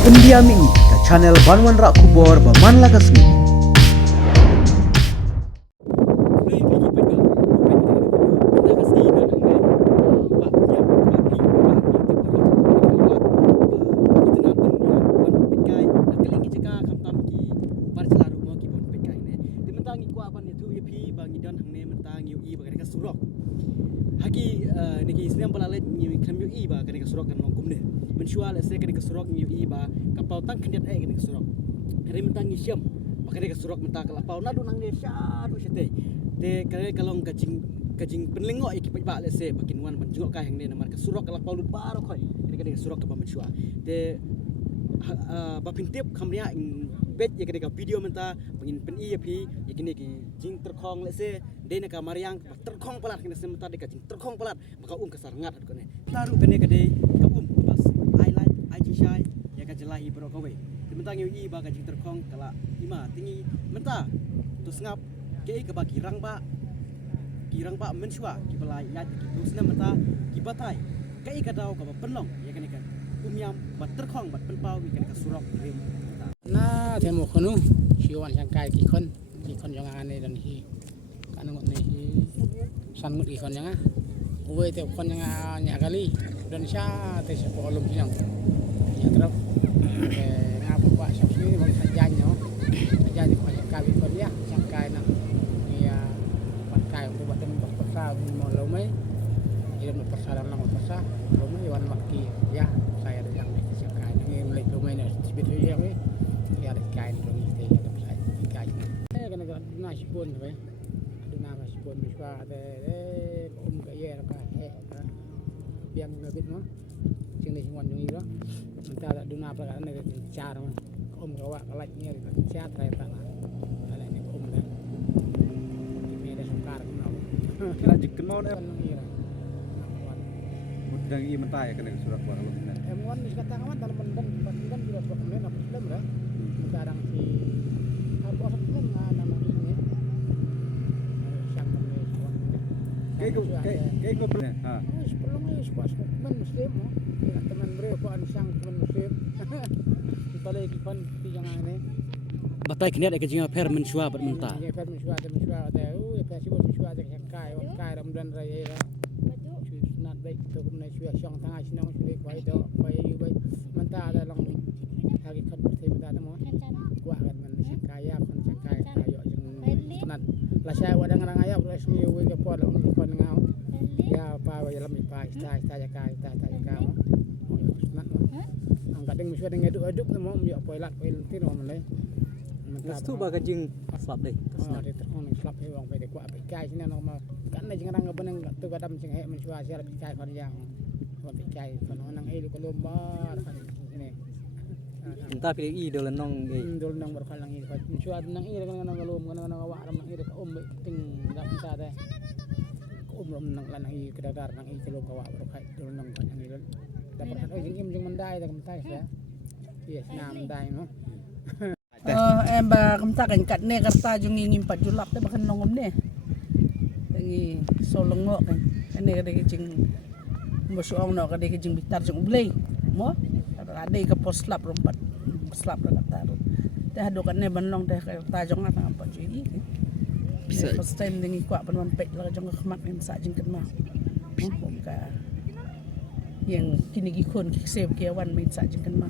Pendiam ini ke channel Banwan Rak Kubor Baman Lagasmi. Hagi niki siniam palalet ni kami iba kani kasurok kan long kumne mensual ese kani kasurok ni iba kapau tang kendet kani kasurok hari mentang isiam makani kasurok mentang kapau nadu nang ne syadu syate te kare kalong kajing penlengok iki pa ese bakin wan menjok ka hang ne namar kasurok kapau lut baro khoi kani kasurok ka mensual te bapin tip kamria bet ya kani video menta pengin pen i pi yakini ki jing terkhong ese dene ka mariang terkhong pelat kene sementa de ka jing terkhong pelat maka kasar ngat kene taru kene kade ka bas highlight aji shai ya ka jelahi bro kowe sementang i ba ka jing terkhong kala ima tingi menta tu sengap ke ka ba kirang ba mensua ki belai ya ki tu sena menta ki batai kai ka dau ka ba penlong ya kene kan yam bat terkhong bat penpau kene ka surok rim na thêm một con nữa chiều ăn sang cài kỳ con trong ăn này lần thì cả nó này săn một kỳ con nhá với theo con nhà kali dan xa thì sẽ có lùm nhang nhà terus ngapa pak sop ini mau sajan no sajan di pan cài kỳ con ya sang cài nang ya pan cài untuk batin pasar mau lomai dia mau pasar nang pasar lomai wan maki ya saya ada yang sang cài ini mulai lomai ni sebetulnya yang ni ya ada kain lagi teh ada kain kena nasi pun tu ada nasi pun miswa ada kaya ka biang ngabit mo sing ni ngwan yung ira minta ada duna pa kan ada cara kawa kalaj ni ada chat ra ta ala ni dah ini ada sukar kenal kira jikin mau dah ira mudang i mentai kena surat war lu benar ngwan ni kata ngwan dalam pendan juga kok men apa film dah sekarang si apa film nama ini kayak ngobrol ha sebelum ni suas men muslim teman beliau ko an sang teman muslim balai kipan ti yang ane batai kene ka jing per mensua bat menta ya per mensua ada ya per sibuk mensua ada yang kai ramdan raya ra sunat baik tu kumna syua syang tangah sinang syulik bai do bai yu bai menta ada long hari kan bertemu menta temo kuat kan men syang kaya kon syang kaya kayo jeng sunat la saya wadang rang ayap resmi we ke pon pon ngau ya pa wa lam pa sta ya kai ta ka sunat angkat deng mesti deng eduk mo yo poilat poil tin om le tu ba ka jing slap deh kesna de terong slap he wong pe de kwa pe kai sini no ma kan na jing rang beneng tu kadam sing he men syua sia pe kai kon yang kon pe kai kon nang e ko lomba kan ini entah pilih i dolan nong dol nang berkalang i kon syua nang i kan nang lom kan nang wa ram nang i ka om ting dap sa de om ram nang lan nang i kedadar nang i kelom ka wa berkai dol nang kan nang i dapat kan jing jing mendai da mentai ya yes nam mendai no em bà công tác cảnh cận này ta dùng nghìn bát du lạp tới bác nông ấm nè thì sâu lông ngọ cái này cái chừng một số ông nào cái cái chừng bị tar dùng play mo ada cái post lap rompat slap lah kata tu teh ada kan ne banlong teh ta jong apa apa jadi first time dengan kuat penuan pek lah jong kemak ni sa jing kenmaผมก็yang kini gikon save kiawan min sa jing kenma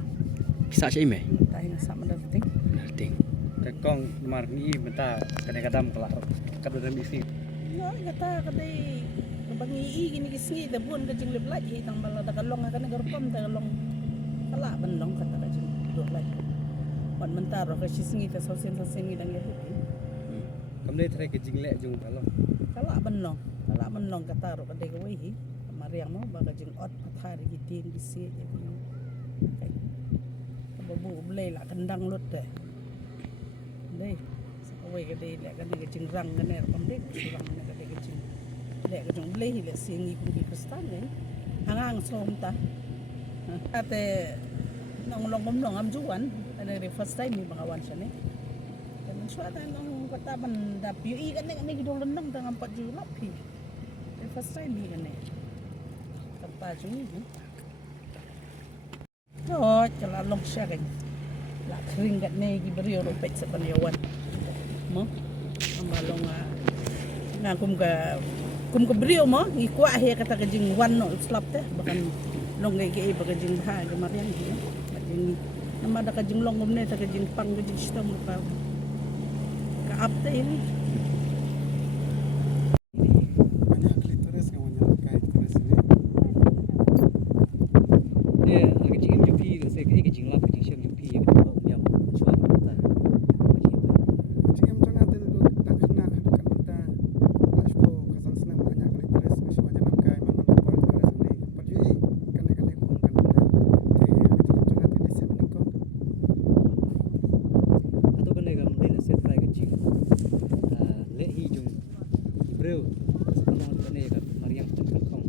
bisa sih me tai sama dah ting tingแต่กล้องมานี่มันตากันในกระดำกระกับเดินอีสิ yo kata kadai bangi i gini kisngi da bun ka jing leblaj hi tang bala da kalong ka negor pom da kalong kala banlong kata ka jing do laj wan mentar ka kisngi ta sosen ni dang ya กำเนิดไทยก็จริงแหละจงตลอด kala banlong kata ro ka de ka wi hi mariang mo ba ka jing ot pathari gi tin gi si ya ka bu ble la kandang lut de dei sa wi ka de la ka ni jing rang ka ne pam de rang ne ka de ka jing le ka jong ble hi le singi ku ki kristan ne hangang som ta ate nong long nong am juan ane the first time ni bakawan siya ne kan suata nong kataban da pi kan ne gidol nang tang 4 julap hi the first time ni kan ne kata jung ni oh kalalong siya kan. La kering kat ne gi beri ro pet sa paniawan. Mo. Amalong nga kum ka beri mo gi kwa he kata ka jing wan no slap teh bahkan long ge baga jing ha ga marian gi. Jing namada ka jing long ne ta ka jing pang ga jing sistem ka apte ini. Banyak klitoris yang menyalakai klitoris ini. Dia lagi jing jupi saya ke jing lap jing siam jupi yang yang cuan mata. Jika macam tu dulu tak kena adukan mata. Asko kasan senang banyak klitoris masih banyak namkai mana dapat klitoris ini. Pergi kan ko kan kita. Jika macam tu di siam ni ko. Atau kena gam dia set fly ke jing. Lehi jung Ibreu sepanjang kena kat Mariam tempat kong.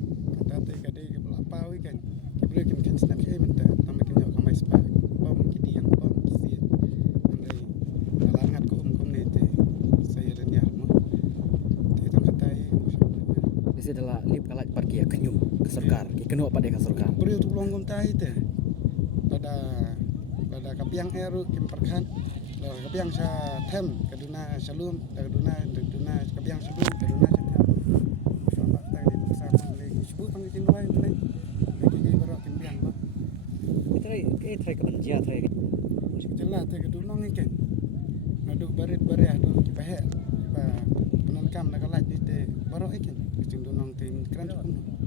Kata kadai ke belapa wi kan. Kibri kim kan snap saya minta nama kim yok kamai spak. Bom kidi yang bom kisi. Andai alangat ko ni te saya renyah mo. Te tang katai. Ini adalah lip kalak pergi ya kenyum ke serkar. Ki kenu pada ke serkar. Beri tu belum kom tai te. Pada kapiang eru kim perkan. Kapiang sa tem kaduna salum kaduna kapiang salum kaduna sa tem. Coba tak di bersama lagi. Sebut pang jin wai tu lagi. Lagi baru kim biang mo. Try ke benjia try. Jelas te kaduna ni kan. Aduk barit aduk kipahe. Kipa penankam nak laaj ni te baru ikan. Jin dunong te kran cukup.